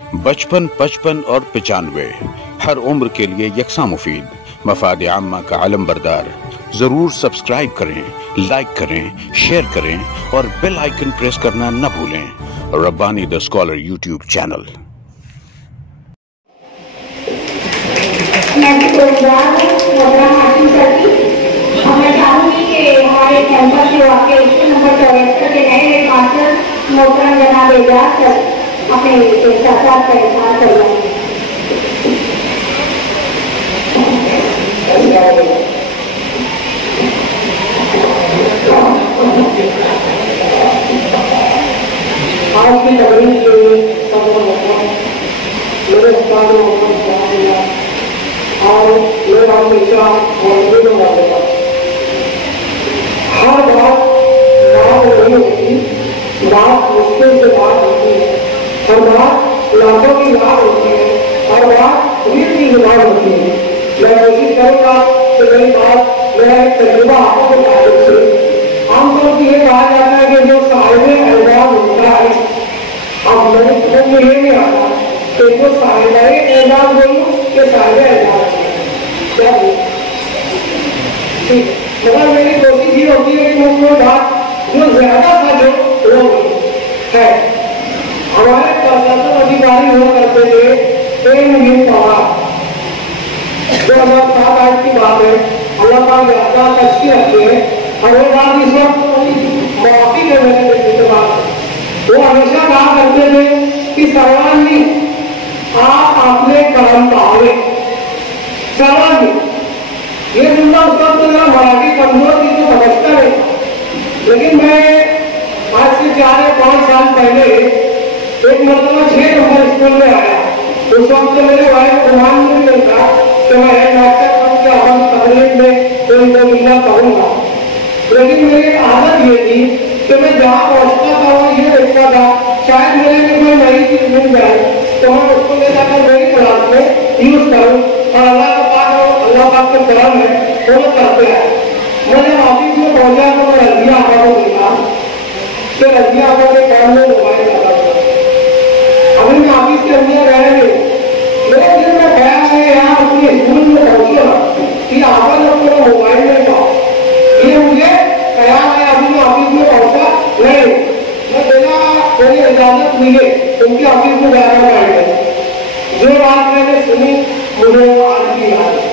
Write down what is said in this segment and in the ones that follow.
बचपन, 55 और 95 हर उम्र के लिए यकसा मुफीद, मफाद आम्मा का आलम बरदार। जरूर सब्सक्राइब करें, लाइक करें, शेयर करें और बेल आइकन प्रेस करना न भूलें। Rabbani the scholar YouTube channel. मैं चाहूंगी कि हमारे कैंपस के वाकई स्कूल नंबर 74 के नए हेडमास्टर मोहतरम जनाब सर अपने एहसास का इजहार करवाएंगे। आज की तकरीब के मेरे उस्ताद मोहम्मद और मेरा हमेशा मौजूद होगा। हर बात नहीं होती, बात मुश्किल से बात होती है, हर बात लाखों की बात होती है, हर बात रीत की जुबान होती है। मैं कोशिश करूँगा कि मेरी बात मेरा एक तजुर्बा आपको बताने से आमतौर पर यह कहा जाता है कि जो साहिबे एजाज होता है, अब मेरे समझ में ये नहीं आता कि जो साहिबे एजाज बोलूँ कि साहिबे एजाज क्या ठीक, मगर मेरी कोशिश ये होती है कि वो बात जो ज्यादा था जो वो है। हमारे प्रशासन अधिकारी हुआ करते थे 2007-8 की बात है। अल्लाह पाक यादगार अच्छी रखते हैं और वो बात इस वक्त मौकी के मेरे वो हमेशा कहा करते थे कि सरवान जी आप अपने काम पाओगे। सरवान जी ये जुमला उस वक्त मेरा मराठी कमजोर थी तो समझता नहीं, लेकिन मैं आज से 4 या 5 साल पहले एक मरतबा 6 नंबर स्कूल में आया। उस वक्त मेरे भाई गुमान नहीं मिलता कि मैं हेडमास्टर बन के हम तकरीब में कोई दो जुमला कहूँगा, लेकिन मेरी आदत ये थी कि मैं जहाँ पहुँचता था वहाँ ये देखता था शायद मेरे को कोई नई चीज मिल जाए तो मैं उसको ले जाकर मेरी क्लास में यूज करूँ और अल्लाह पाक का करम है वो करते हैं। मैं जब ऑफिस में पहुंचा तो मैं रज़िया आपा को देखा कि रज़िया आपा के काम में मोबाइल लगा हुआ। अभी मैं ऑफिस के अंदर रहेंगे, लेकिन जब मैं गया मैं यहाँ अपने स्कूल में पहुंचा कि आपा ने अपना मोबाइल में पाओ, ये मुझे ख्याल है। अभी मैं ऑफिस में पहुंचा नहीं, मैं बिना कोई इजाजत लिए उनके ऑफिस में जाना पड़ेगा। जो बात मैंने सुनी मुझे वो आज भी याद है।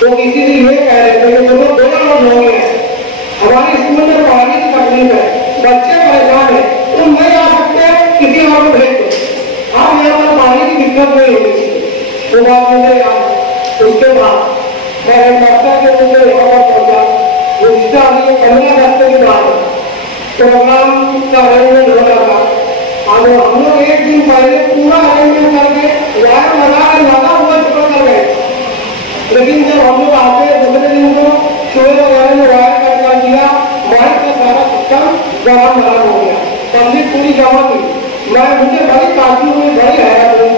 तो किसी ने ये कह रहे थे कि तुम्हें 2 लोग होंगे, हमारे स्कूल में पढ़ाने की तकलीफ है, बच्चे परेशान है, तुम नहीं आ सकते, किसी और को भेज दो, आप यहाँ पर पढ़ाने की दिक्कत नहीं होगी। तो बात मुझे याद। उसके बाद मैं हेडमास्टर के मुझे यहाँ पर पहुँचा, उसका अभी 15 अगस्त की बात है, प्रोग्राम का अरेंजमेंट हो रहा था और हम लोग एक दिन पहले पूरा अरेंजमेंट करके वायर लगा हुआ शुरू कर गए। लेकिन जब हम लोग आते दूसरे दिन को शोर वगैरह में वायर कर दिया, वायर का सारा सिस्टम गरम हो गया, पब्लिक पूरी जमा थी। मुझे बड़ी ताजुब हुई, बड़ी हैरत हुई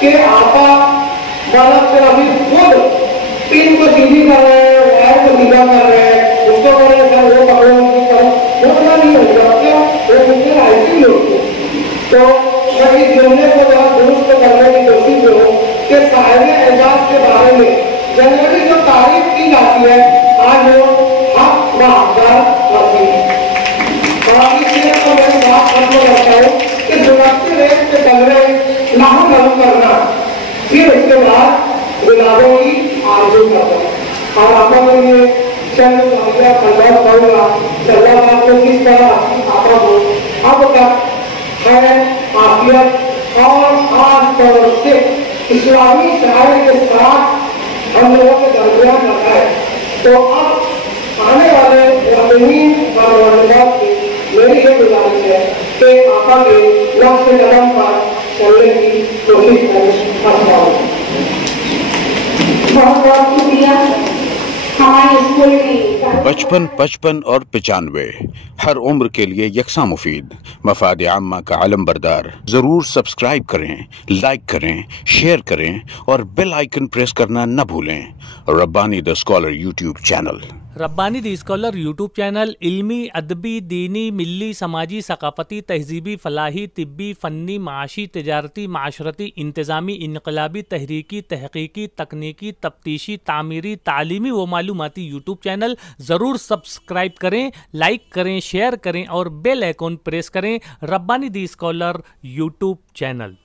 कि आपा बल्ब से अभी खुद पिन को सीधी कर रहे हैं, वायर को सीधा कर रहे हैं, उसको कर रहे सर वो पकड़ो वो नहीं होगा क्या, वो मुझे ऐसी ही होती। तो मैं इस जुमले को जरा दुरुस्त करने की कोशिश करूँ कि साहिबे एजाज के बारे में जनरली जो तारीफ की जाती है आज वो हक व हकदार करती है। और इसलिए तो मैं बात करना चाहता हूँ कि जुगाती रेत के कमरे नाहू लागू करना, फिर उसके बाद गुलाबों की आरज़ू करना। और आपा को ये चंद पंजाब करूँगा चल्ला आपको किस तरह आपा को अब तक है आफियत और खास तौर से इस्लामी शायरी के साथ हम लोगों के दरमियान रखा है। तो अब आने वाले ज़मीन की मेरी ये गुजारिश है कि आपा के नक्श कदम पर चलने की कोशिश करें। बहुत बहुत शुक्रिया। हमारे स्कूल में बचपन, 55 और 95 हर उम्र के लिए यकसा मुफीद, मफाद आम्मा का आलम बरदार। जरूर सब्सक्राइब करें, लाइक करें, शेयर करें और बेल आइकन प्रेस करना न भूलें। Rabbani the scholar YouTube channel. Rabbani the scholar YouTube channel इल्मी, अदबी, दीनी, मिली, समाजी, सकाफती, तहजीबी, फलाही, तिब्बी, फ़न्नी, माशी, तिजारती, माशरती, इंतज़ामी, इनकलाबी, तहरीकी, तहकीकी, तकनीकी, तफ्तीशी, तामीरी, तालीमी व मालूमाती यूट्यूब चैनल ज़रूर सब्सक्राइब करें, लाइक करें, शेयर करें और बेल आइकॉन प्रेस करें। Rabbani the scholar YouTube channel.